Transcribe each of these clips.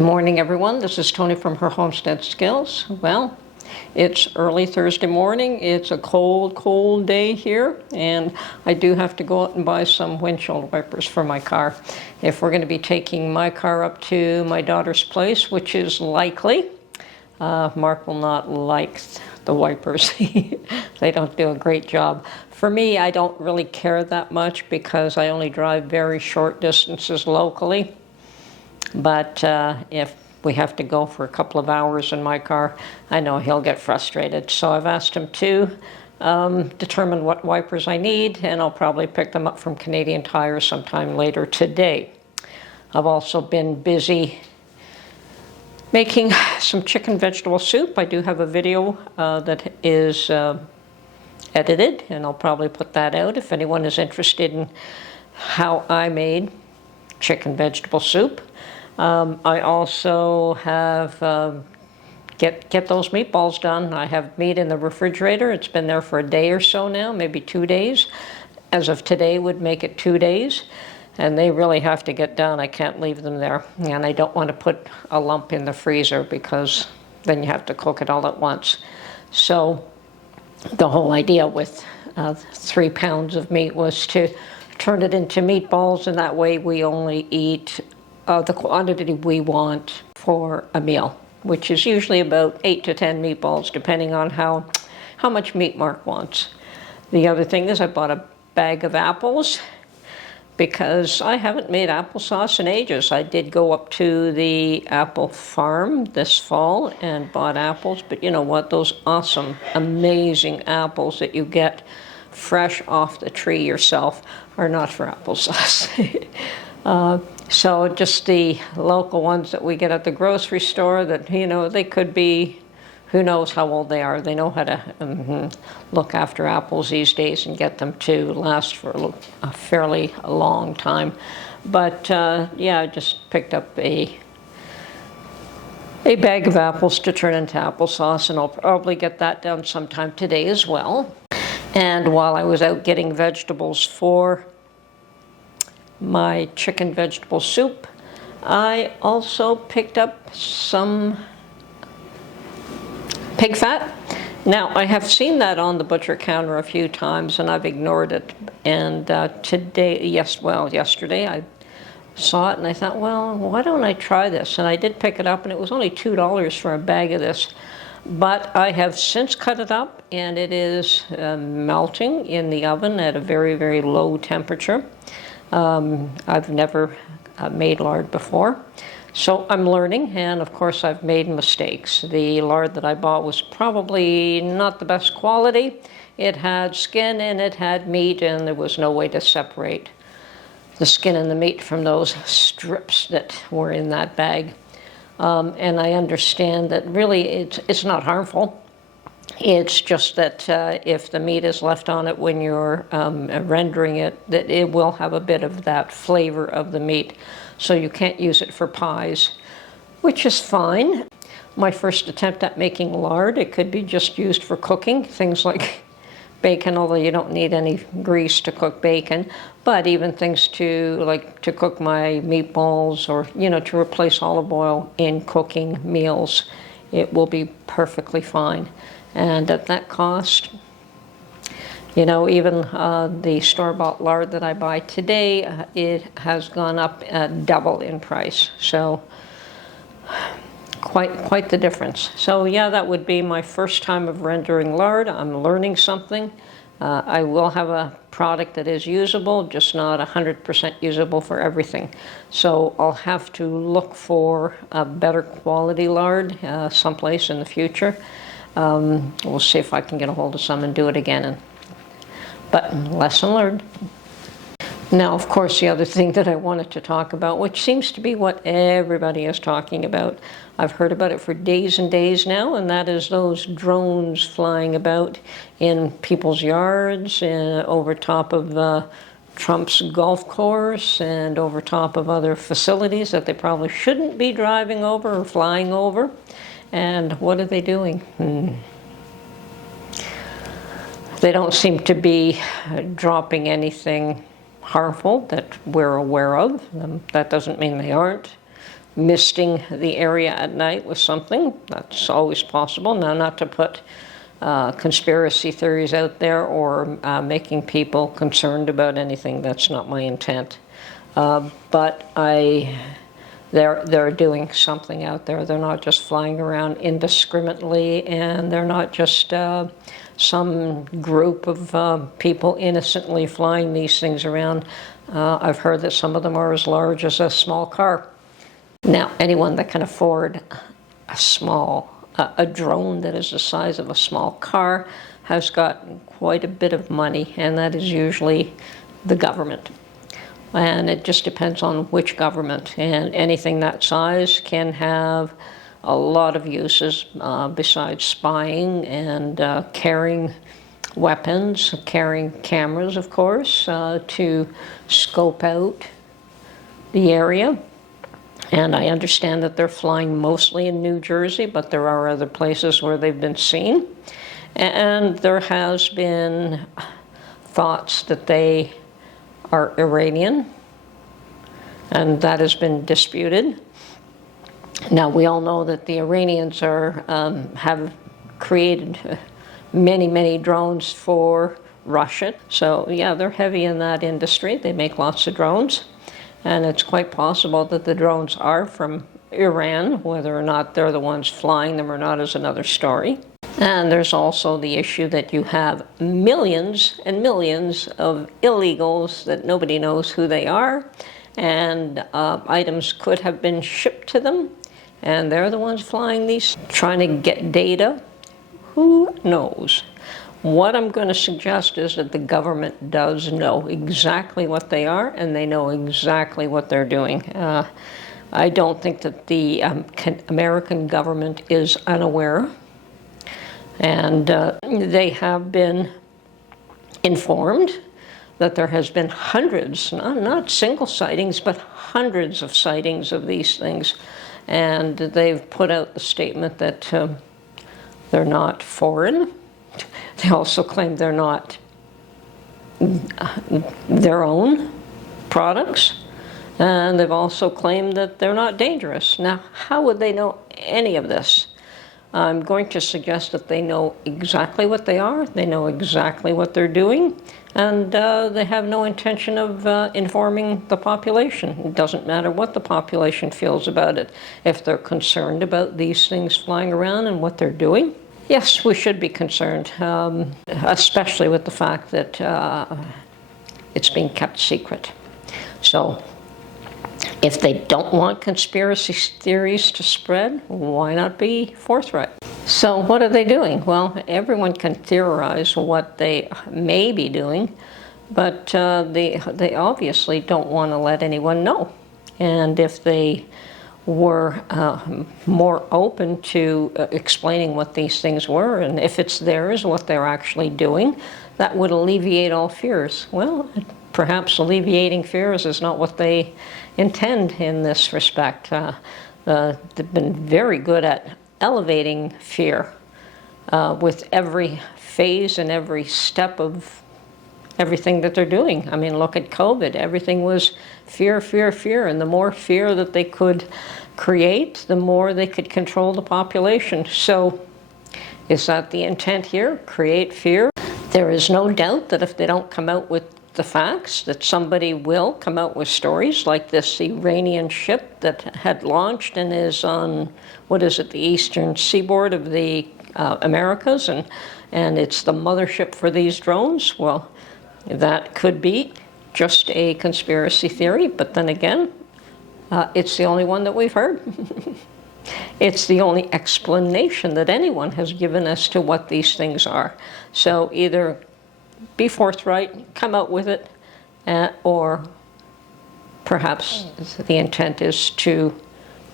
Good morning, everyone. This is Tony from Her Homestead Skills. Well, it's early Thursday morning. It's a cold, cold day here, and I do have to go out and buy some windshield wipers for my car. If we're going to be taking my car up to my daughter's place, which is likely, Mark will not like the wipers. They don't do a great job. For me, I don't really care that much because I only drive very short distances locally. But if we have to go for a couple of hours in my car, I know he'll get frustrated. So I've asked him to determine what wipers I need, and I'll probably pick them up from Canadian Tire sometime later today. I've also been busy making some chicken vegetable soup. I do have a video that is edited, and I'll probably put that out if anyone is interested in how I made chicken vegetable soup. I also have get those meatballs done. I have meat in the refrigerator. It's been there for a day or so now, maybe 2 days. As of today would make it 2 days. And they really have to get done. I can't leave them there. And I don't want to put a lump in the freezer because then you have to cook it all at once. So the whole idea with 3 pounds of meat was to turn it into meatballs, and that way we only eat the quantity we want for a meal, which is usually about 8 to 10 meatballs, depending on how much meat Mark wants. The other thing is I bought a bag of apples because I haven't made applesauce in ages. I did go up to the apple farm this fall and bought apples, but you know what? Those awesome, amazing apples that you get fresh off the tree yourself are not for applesauce. So just the local ones that we get at the grocery store that, you know, they could be, who knows how old they are. They know how to look after apples these days and get them to last for a fairly long time. But yeah, I just picked up a bag of apples to turn into applesauce, and I'll probably get that done sometime today as well. And while I was out getting vegetables for my chicken vegetable soup, I also picked up some pig fat. Now, I have seen that on the butcher counter a few times and I've ignored it. And yesterday I saw it and I thought, well, why don't I try this? And I did pick it up, and it was only $2 for a bag of this. But I have since cut it up, and it is melting in the oven at a very, very low temperature. I've never made lard before, so I'm learning, and of course I've made mistakes. The lard that I bought was probably not the best quality. It had skin and it had meat, and there was no way to separate the skin and the meat from those strips that were in that bag. And I understand that really it's not harmful. It's just that if the meat is left on it when you're rendering it, that it will have a bit of that flavor of the meat. So you can't use it for pies, which is fine. My first attempt at making lard, it could be just used for cooking, things like bacon, although you don't need any grease to cook bacon, but even things to cook my meatballs, or, you know, to replace olive oil in cooking meals, it will be perfectly fine. And at that cost, you know, even the store-bought lard that I buy today, it has gone up double in price. So quite the difference. So yeah, that would be my first time of rendering lard. I'm learning something. I will have a product that is usable, just not 100% usable for everything. So I'll have to look for a better quality lard someplace in the future. We'll see if I can get a hold of some and do it again. But lesson learned. Now, of course, the other thing that I wanted to talk about, which seems to be what everybody is talking about, I've heard about it for days and days now, and that is those drones flying about in people's yards and over top of Trump's golf course and over top of other facilities that they probably shouldn't be driving over or flying over. And what are they doing? They don't seem to be dropping anything harmful that we're aware of. That doesn't mean they aren't. misting the area at night with something. That's always possible. Now, not to put conspiracy theories out there or making people concerned about anything. That's not my intent. But they're doing something out there. They're not just flying around indiscriminately, and they're not just some group of people innocently flying these things around. I've heard that some of them are as large as a small car. Now, anyone that can afford a drone that is the size of a small car has got quite a bit of money, and that is usually the government. And it just depends on which government. And anything that size can have a lot of uses besides spying and carrying weapons, carrying cameras, of course, to scope out the area. And I understand that they're flying mostly in New Jersey, but there are other places where they've been seen. And there has been thoughts that they are Iranian, and that has been disputed. Now, we all know that the Iranians have created many, many drones for Russia. So, yeah, they're heavy in that industry. They make lots of drones. And it's quite possible that the drones are from Iran. Whether or not they're the ones flying them or not is another story. And there's also the issue that you have millions and millions of illegals that nobody knows who they are. And items could have been shipped to them. And they're the ones flying these, trying to get data. Who knows? What I'm going to suggest is that the government does know exactly what they are, and they know exactly what they're doing. I don't think that the American government is unaware, and they have been informed that there has been hundreds, not single sightings, but hundreds of sightings of these things, and they've put out the statement that they're not foreign. They also claim they're not their own products, and they've also claimed that they're not dangerous. Now, how would they know any of this? I'm going to suggest that they know exactly what they are, they know exactly what they're doing, and they have no intention of informing the population. It doesn't matter what the population feels about it. If they're concerned about these things flying around and what they're doing, yes, we should be concerned, especially with the fact that it's being kept secret. So if they don't want conspiracy theories to spread, why not be forthright? So what are they doing? Well, everyone can theorize what they may be doing, but they obviously don't want to let anyone know. And if they were more open to explaining what these things were, and if it's theirs, what they're actually doing, that would alleviate all fears. Well, perhaps alleviating fears is not what they intend in this respect. They've been very good at elevating fear with every phase and every step of everything that they're doing. I mean, look at COVID. Everything was fear, fear, fear. And the more fear that they could create, the more they could control the population. So is that the intent here? Create fear? There is no doubt that if they don't come out with the facts, that somebody will come out with stories like this Iranian ship that had launched and is on, what is it, the eastern seaboard of the Americas, and it's the mothership for these drones. Well, that could be just a conspiracy theory, but then again, it's the only one that we've heard. It's the only explanation that anyone has given as to what these things are. So either be forthright, come out with it, or perhaps the intent is to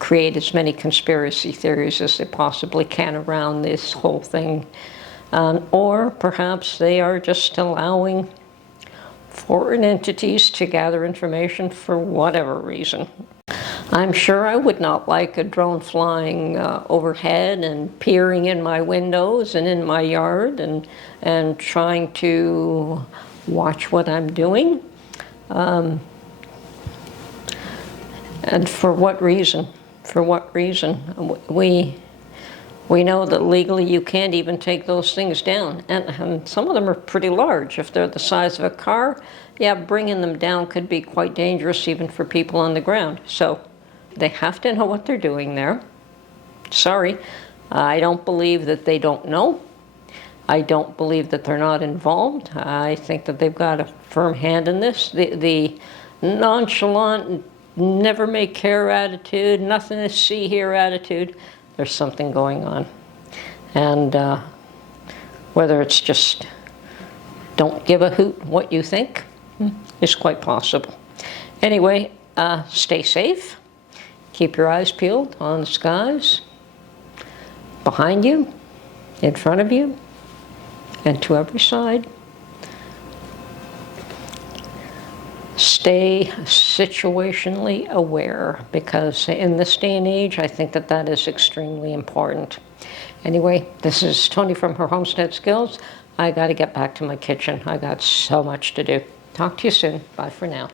create as many conspiracy theories as they possibly can around this whole thing. Or perhaps they are just allowing foreign entities to gather information for whatever reason. I'm sure I would not like a drone flying overhead and peering in my windows and in my yard and trying to watch what I'm doing. And for what reason? For what reason? We know that legally you can't even take those things down. And some of them are pretty large. If they're the size of a car, yeah, bringing them down could be quite dangerous even for people on the ground. So they have to know what they're doing there. Sorry, I don't believe that they don't know. I don't believe that they're not involved. I think that they've got a firm hand in this. The nonchalant, never make care attitude, nothing to see here attitude, there's something going on. And whether it's just don't give a hoot what you think is quite possible. Anyway, stay safe. Keep your eyes peeled on the skies, behind you, in front of you, and to every side. Stay situationally aware, because in this day and age, I think that that is extremely important. Anyway, this is Tony from Her Homestead Skills. I got to get back to my kitchen. I got so much to do. Talk to you soon. Bye for now.